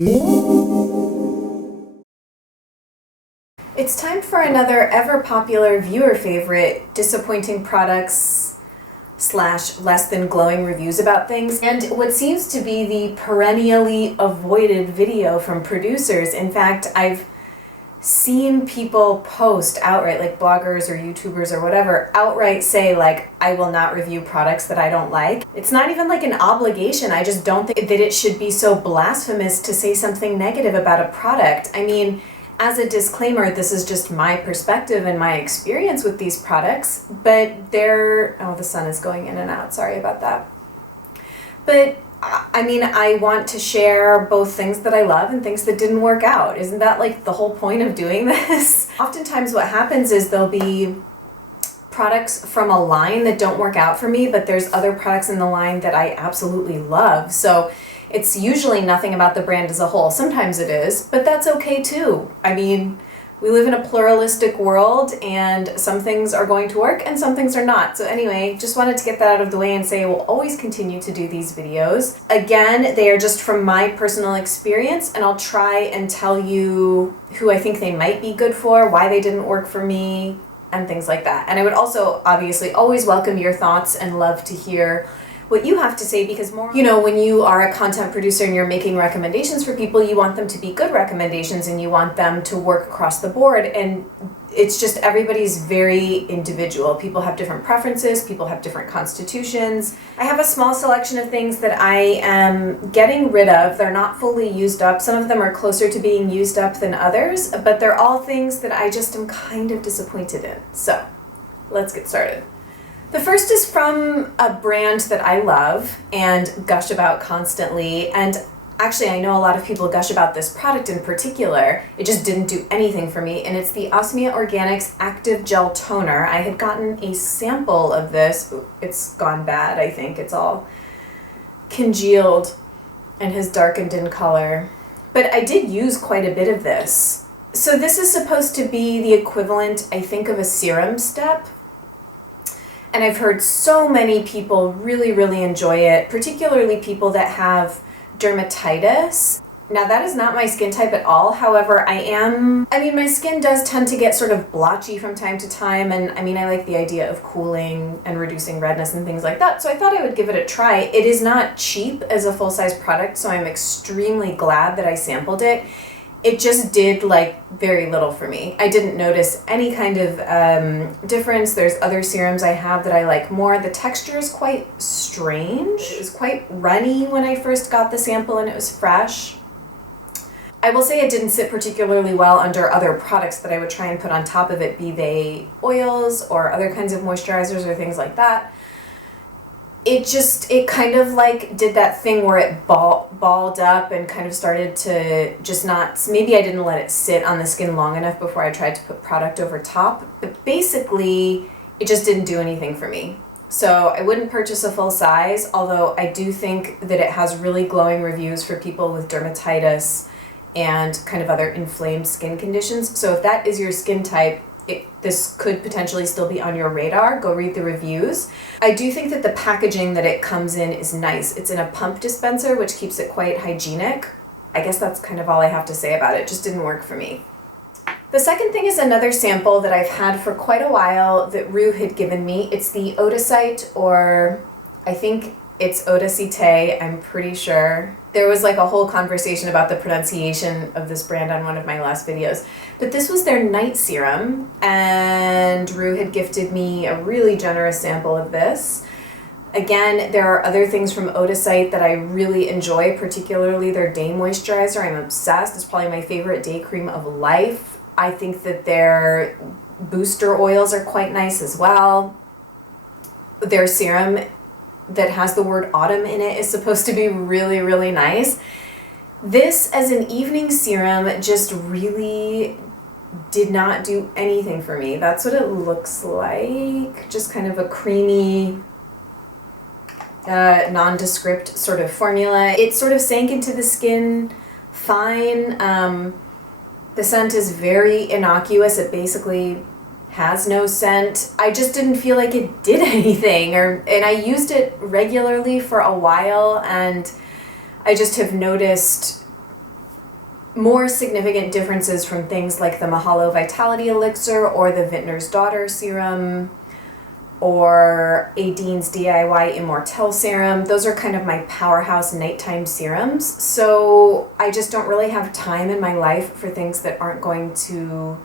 It's time for another ever-popular viewer favorite, disappointing products / less than glowing reviews about things, and what seems to be the perennially avoided video from producers. In fact, I've seen people post outright, like bloggers or YouTubers or whatever, outright say like, I will not review products that I don't like. It's not even like an obligation. I just don't think that it should be so blasphemous to say something negative about a product. I mean, as a disclaimer, this is just my perspective and my experience with these products, but the sun is going in and out, sorry about that. But I mean, I want to share both things that I love and things that didn't work out. Isn't that like the whole point of doing this? Oftentimes what happens is there'll be products from a line that don't work out for me, but there's other products in the line that I absolutely love. So it's usually nothing about the brand as a whole. Sometimes it is, but that's okay too. I mean, we live in a pluralistic world and some things are going to work and some things are not. So anyway, just wanted to get that out of the way and say I will always continue to do these videos. Again, they are just from my personal experience, and I'll try and tell you who I think they might be good for, why they didn't work for me, and things like that. And I would also obviously always welcome your thoughts and love to hear what you have to say, because when you are a content producer and you're making recommendations for people, you want them to be good recommendations and you want them to work across the board. And it's just everybody's very individual. People have different preferences, people have different constitutions. I have a small selection of things that I am getting rid of. They're not fully used up. Some of them are closer to being used up than others, but they're all things that I just am kind of disappointed in. So let's get started. The first is from a brand that I love and gush about constantly, and actually I know a lot of people gush about this product in particular. It just didn't do anything for me, and it's the Usnea Organics Active Gel Toner. I had gotten a sample of this. It's gone bad, I think. It's all congealed and has darkened in color. But I did use quite a bit of this. So this is supposed to be the equivalent, I think, of a serum step. And I've heard so many people really, really enjoy it, particularly people that have dermatitis. Now that is not my skin type at all. However, my skin does tend to get sort of blotchy from time to time. And I like the idea of cooling and reducing redness and things like that. So I thought I would give it a try. It is not cheap as a full-size product, so I'm extremely glad that I sampled it. It just did very little for me. I didn't notice any kind of difference. There's other serums I have that I like more. The texture is quite strange. It was quite runny when I first got the sample and it was fresh. I will say it didn't sit particularly well under other products that I would try and put on top of it, be they oils or other kinds of moisturizers or things like that. It kind of did that thing where it balled up and kind of started to just not, maybe I didn't let it sit on the skin long enough before I tried to put product over top, but basically it just didn't do anything for me. So I wouldn't purchase a full size, although I do think that it has really glowing reviews for people with dermatitis and kind of other inflamed skin conditions. So if that is your skin type, this could potentially still be on your radar. Go read the reviews. I do think that the packaging that it comes in is nice. It's in a pump dispenser, which keeps it quite hygienic. I guess that's kind of all I have to say about it. It just didn't work for me. The second thing is another sample that I've had for quite a while that Rue had given me. It's the Odacite, or I think it's Odacite, I'm pretty sure. There was a whole conversation about the pronunciation of this brand on one of my last videos. But this was their night serum, and Rue had gifted me a really generous sample of this. Again, there are other things from Odacite that I really enjoy, particularly their day moisturizer. I'm obsessed. It's probably my favorite day cream of life. I think that their booster oils are quite nice as well. Their serum that has the word autumn in it is supposed to be really, really nice. This as an evening serum just really did not do anything for me. That's what it looks like. Just kind of a creamy, nondescript sort of formula. It sort of sank into the skin fine. The scent is very innocuous. It basically has no scent. I just didn't feel like it did anything, and I used it regularly for a while, and I just have noticed more significant differences from things like the Mahalo Vitality Elixir or the Vintner's Daughter Serum or Adine's DIY Immortelle Serum. Those are kind of my powerhouse nighttime serums. So I just don't really have time in my life for things that aren't going to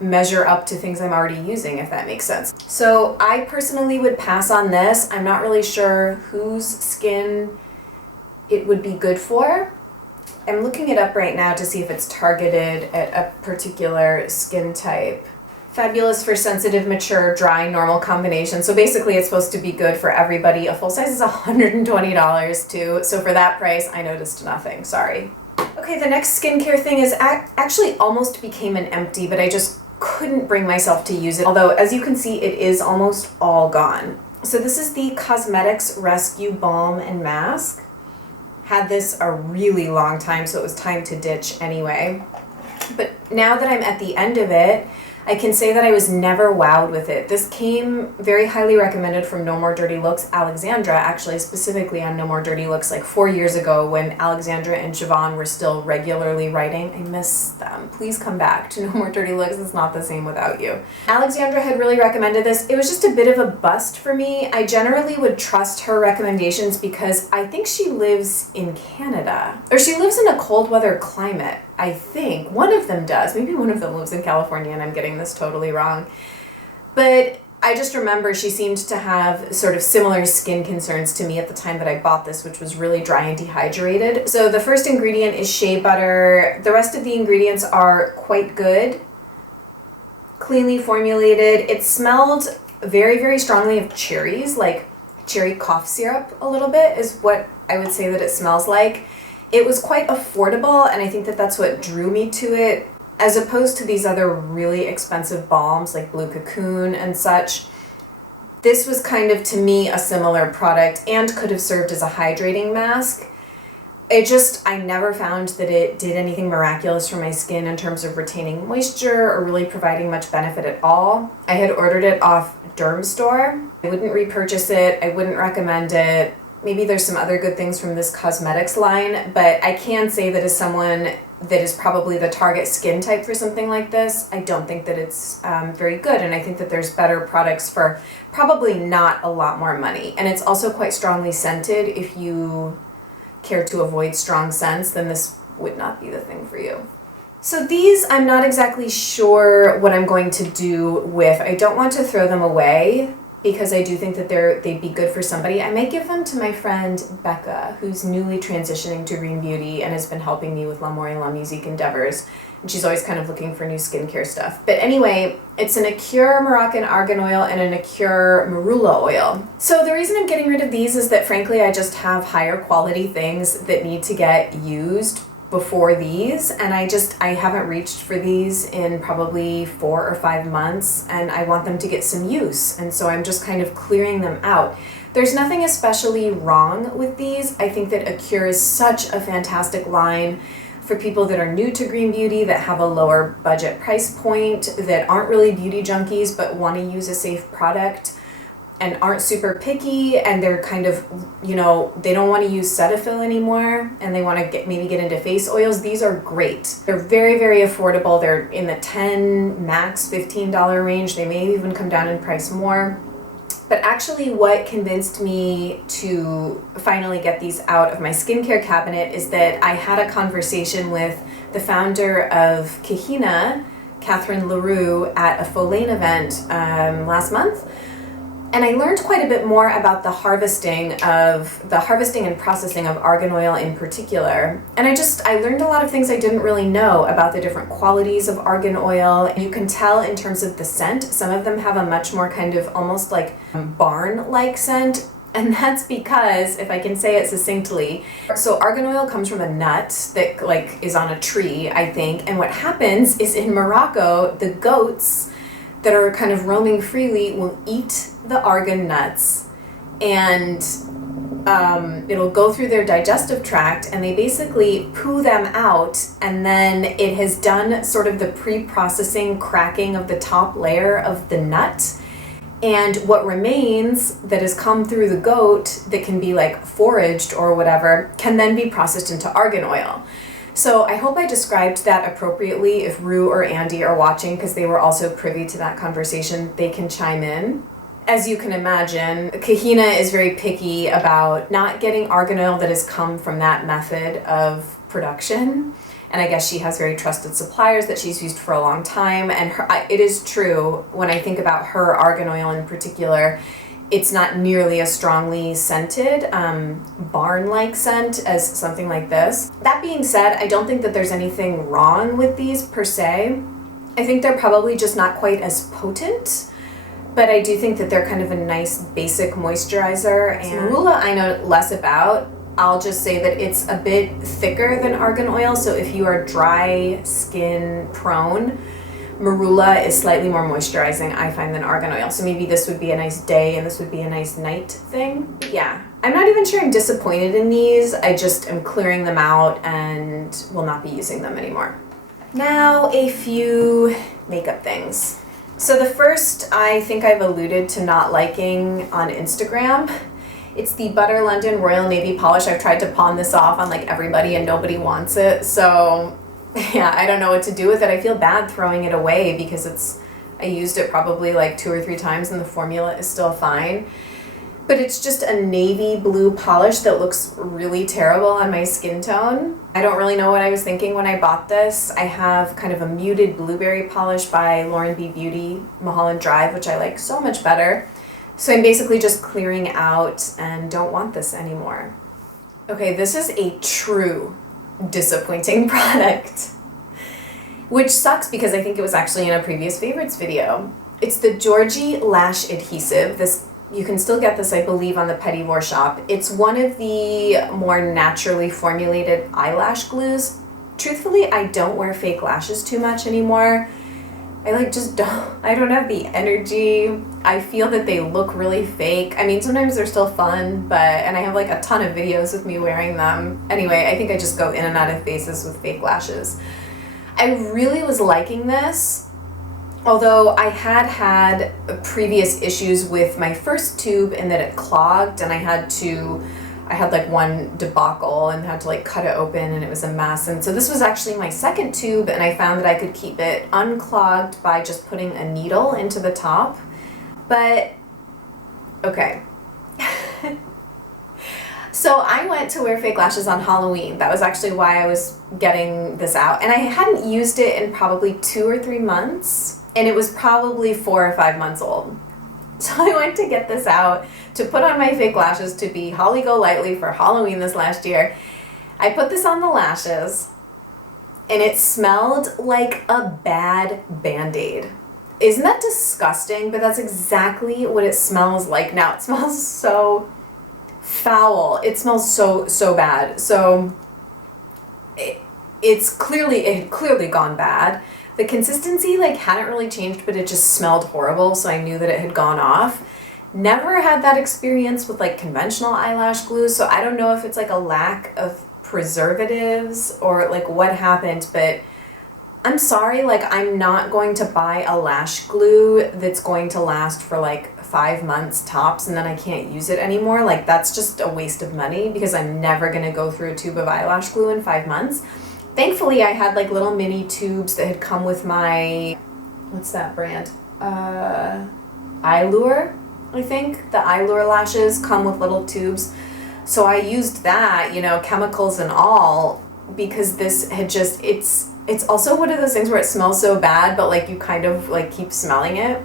measure up to things I'm already using, if that makes sense. So I personally would pass on this. I'm not really sure whose skin it would be good for. I'm looking it up right now to see if it's targeted at a particular skin type. Fabulous for sensitive, mature, dry, normal combination. So basically it's supposed to be good for everybody. A full size is $120 too. So for that price, I noticed nothing, sorry. Okay, the next skincare thing is actually almost became an empty, but I just couldn't bring myself to use it. Although as you can see, it is almost all gone. So this is the Cosmetics Rescue Balm and Mask. Had this a really long time, so it was time to ditch anyway. But now that I'm at the end of it, I can say that I was never wowed with it. This came very highly recommended from No More Dirty Looks Alexandra, actually specifically on No More Dirty Looks like 4 years ago when Alexandra and Siobhan were still regularly writing. I miss them. Please come back to No More Dirty Looks. It's not the same without you. Alexandra had really recommended this. It was just a bit of a bust for me. I generally would trust her recommendations because I think she lives in Canada, or she lives in a cold weather climate. I think one of them does. Maybe one of them lives in California and I'm getting this totally wrong. But I just remember she seemed to have sort of similar skin concerns to me at the time that I bought this, which was really dry and dehydrated. So the first ingredient is shea butter. The rest of the ingredients are quite good, cleanly formulated. It smelled very, very strongly of cherries, like cherry cough syrup a little bit is what I would say that it smells like. It was quite affordable, and I think that that's what drew me to it, as opposed to these other really expensive balms like Blue Cocoon and such. This was kind of, to me, a similar product and could have served as a hydrating mask. I never found that it did anything miraculous for my skin in terms of retaining moisture or really providing much benefit at all. I had ordered it off Dermstore. I wouldn't repurchase it. I wouldn't recommend it. Maybe there's some other good things from this cosmetics line, but I can say that as someone that is probably the target skin type for something like this, I don't think that it's very good, and I think that there's better products for probably not a lot more money. And it's also quite strongly scented. If you care to avoid strong scents, then this would not be the thing for you. So these, I'm not exactly sure what I'm going to do with. I don't want to throw them away, because I do think that they'd be good for somebody. I might give them to my friend Becca, who's newly transitioning to green beauty and has been helping me with L'Amour et la Musique endeavors. And she's always kind of looking for new skincare stuff. But anyway, it's an Kjaer Moroccan Argan Oil and an Kjaer Marula Oil. So the reason I'm getting rid of these is that frankly I just have higher quality things that need to get used before these, and I haven't reached for these in probably 4 or 5 months, and I want them to get some use, and so I'm just kind of clearing them out. There's nothing especially wrong with these. I think that Kjaer is such a fantastic line for people that are new to green beauty, that have a lower budget price point, that aren't really beauty junkies but want to use a safe product and aren't super picky, and they're kind of, they don't want to use Cetaphil anymore and they want to maybe get into face oils. These are great. They're very, very affordable. They're in the $10, max $15 range. They may even come down in price more. But actually what convinced me to finally get these out of my skincare cabinet is that I had a conversation with the founder of Coquina, Catherine LaRue, at a Folane event last month. And I learned quite a bit more about the harvesting and processing of argan oil in particular. And I learned a lot of things I didn't really know about the different qualities of argan oil. You can tell in terms of the scent. Some of them have a much more kind of almost like barn-like scent. And that's because, if I can say it succinctly, so argan oil comes from a nut that is on a tree, I think. And what happens is in Morocco, the goats that are kind of roaming freely will eat the argan nuts, and it'll go through their digestive tract, and they basically poo them out, and then it has done sort of the pre-processing cracking of the top layer of the nut, and what remains that has come through the goat that can be like foraged or whatever can then be processed into argan oil. So I hope I described that appropriately. If Rue or Andy are watching, because they were also privy to that conversation, they can chime in. As you can imagine, Coquina is very picky about not getting argan oil that has come from that method of production. And I guess she has very trusted suppliers that she's used for a long time. And it is true, when I think about her argan oil in particular, it's not nearly as strongly scented, barn-like scent as something like this. That being said, I don't think that there's anything wrong with these per se. I think they're probably just not quite as potent. But I do think that they're kind of a nice basic moisturizer. And marula I know less about. I'll just say that it's a bit thicker than argan oil, so if you are dry skin prone, marula is slightly more moisturizing, I find, than argan oil. So maybe this would be a nice day and this would be a nice night thing. Yeah, I'm not even sure I'm disappointed in these. I just am clearing them out and will not be using them anymore. Now a few makeup things. So the first, I think I've alluded to not liking on Instagram. It's the Butter London Royal Navy Polish. I've tried to pawn this off on like everybody and nobody wants it. So yeah, I don't know what to do with it. I feel bad throwing it away because I used it probably like 2 or 3 times and the formula is still fine. But it's just a navy blue polish that looks really terrible on my skin tone. I don't really know what I was thinking when I bought this. I have kind of a muted blueberry polish by Lauren B. Beauty, Mulholland Drive, which I like so much better. So I'm basically just clearing out and don't want this anymore. Okay, this is a true disappointing product, which sucks because I think it was actually in a previous favorites video. It's the Georgie Lash Adhesive. You can still get this, I believe, on the Petit Vour shop. It's one of the more naturally formulated eyelash glues. Truthfully, I don't wear fake lashes too much anymore. I don't have the energy. I feel that they look really fake. I mean, sometimes they're still fun, and I have like a ton of videos with me wearing them. Anyway, I think I just go in and out of phases with fake lashes. I really was liking this, although I had previous issues with my first tube in that it clogged and I had like one debacle and had to like cut it open and it was a mess. And so this was actually my second tube and I found that I could keep it unclogged by just putting a needle into the top. But, okay. So I went to wear fake lashes on Halloween. That was actually why I was getting this out. And I hadn't used it in probably 2 or 3 months. And it was probably 4 or 5 months old. So I went to get this out to put on my fake lashes to be Holly Golightly for Halloween this last year. I put this on the lashes and it smelled like a bad Band-Aid. Isn't that disgusting? But that's exactly what it smells like now. It smells so foul. It smells so bad. So it had clearly gone bad. The consistency hadn't really changed, but it just smelled horrible, so I knew that it had gone off. Never had that experience with conventional eyelash glue, so I don't know if it's a lack of preservatives or what happened, but I'm sorry, I'm not going to buy a lash glue that's going to last for 5 months tops and then I can't use it anymore. That's just a waste of money because I'm never going to go through a tube of eyelash glue in 5 months. Thankfully, I had little mini tubes that had come with my, what's that brand? Eyelure, I think. The Eyelure lashes come with little tubes. So I used that, chemicals and all, because this had just, it's also one of those things where it smells so bad, but you kind of keep smelling it.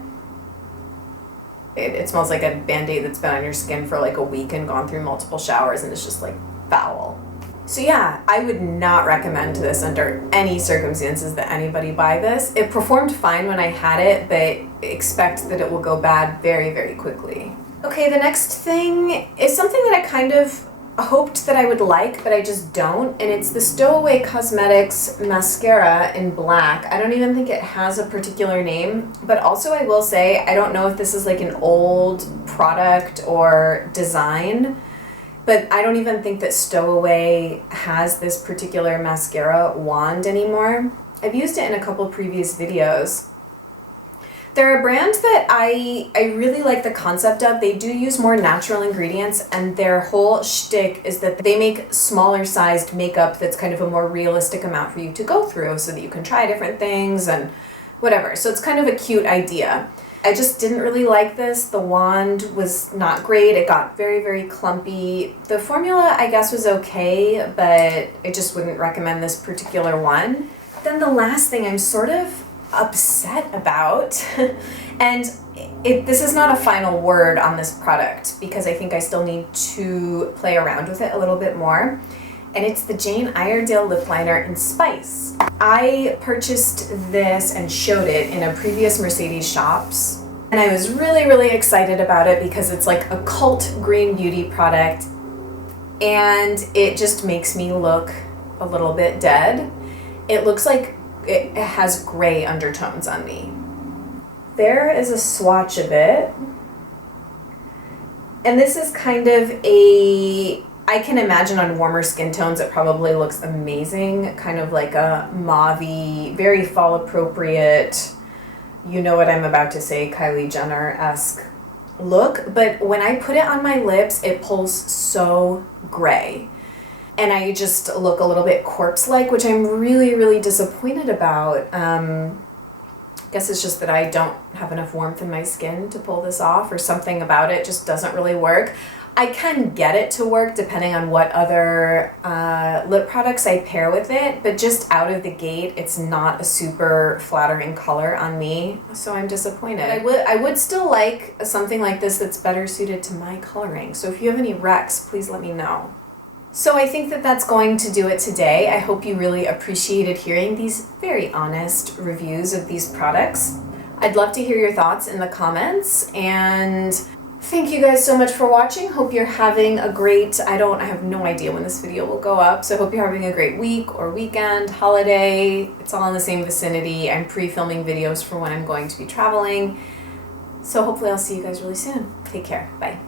It smells like a Band-Aid that's been on your skin for a week and gone through multiple showers and it's just foul. So yeah, I would not recommend this under any circumstances that anybody buy this. It performed fine when I had it, but expect that it will go bad very, very quickly. Okay, the next thing is something that I kind of hoped that I would like, but I just don't, and it's the Stowaway Cosmetics mascara in black. I don't even think it has a particular name, but also I will say, I don't know if this is an old product or design, but I don't even think that Stowaway has this particular mascara wand anymore. I've used it in a couple previous videos. They're a brand that I really like the concept of. They do use more natural ingredients, and their whole shtick is that they make smaller sized makeup that's kind of a more realistic amount for you to go through so that you can try different things and whatever. So it's kind of a cute idea. I just didn't really like this. The wand was not great. It got very, very clumpy. The formula, I guess, was okay, but I just wouldn't recommend this particular one. Then the last thing I'm sort of upset about, and this is not a final word on this product because I think I still need to play around with it a little bit more, and it's the Jane Iredale lip liner in Spice. I purchased this and showed it in a previous Mercedes shops, and I was really, really excited about it because it's like a cult green beauty product, and it just makes me look a little bit dead. It looks like it has gray undertones on me. There is a swatch of it. And this is kind of I can imagine on warmer skin tones it probably looks amazing. Kind of like a mauve-y, very fall appropriate, you know what I'm about to say, Kylie Jenner-esque look. But when I put it on my lips, it pulls so gray. And I just look a little bit corpse-like, which I'm really, really disappointed about. I guess it's just that I don't have enough warmth in my skin to pull this off, or something about it just doesn't really work. I can get it to work depending on what other lip products I pair with it, but just out of the gate, it's not a super flattering color on me, so I'm disappointed. I would still like something like this that's better suited to my coloring, so if you have any recs, please let me know. So I think that that's going to do it today. I hope you really appreciated hearing these very honest reviews of these products. I'd love to hear your thoughts in the comments, and thank you guys so much for watching. Hope you're having a great, I have no idea when this video will go up, so hope you're having a great week or weekend, holiday. It's all in the same vicinity. I'm pre-filming videos for when I'm going to be traveling. So hopefully I'll see you guys really soon. Take care. Bye.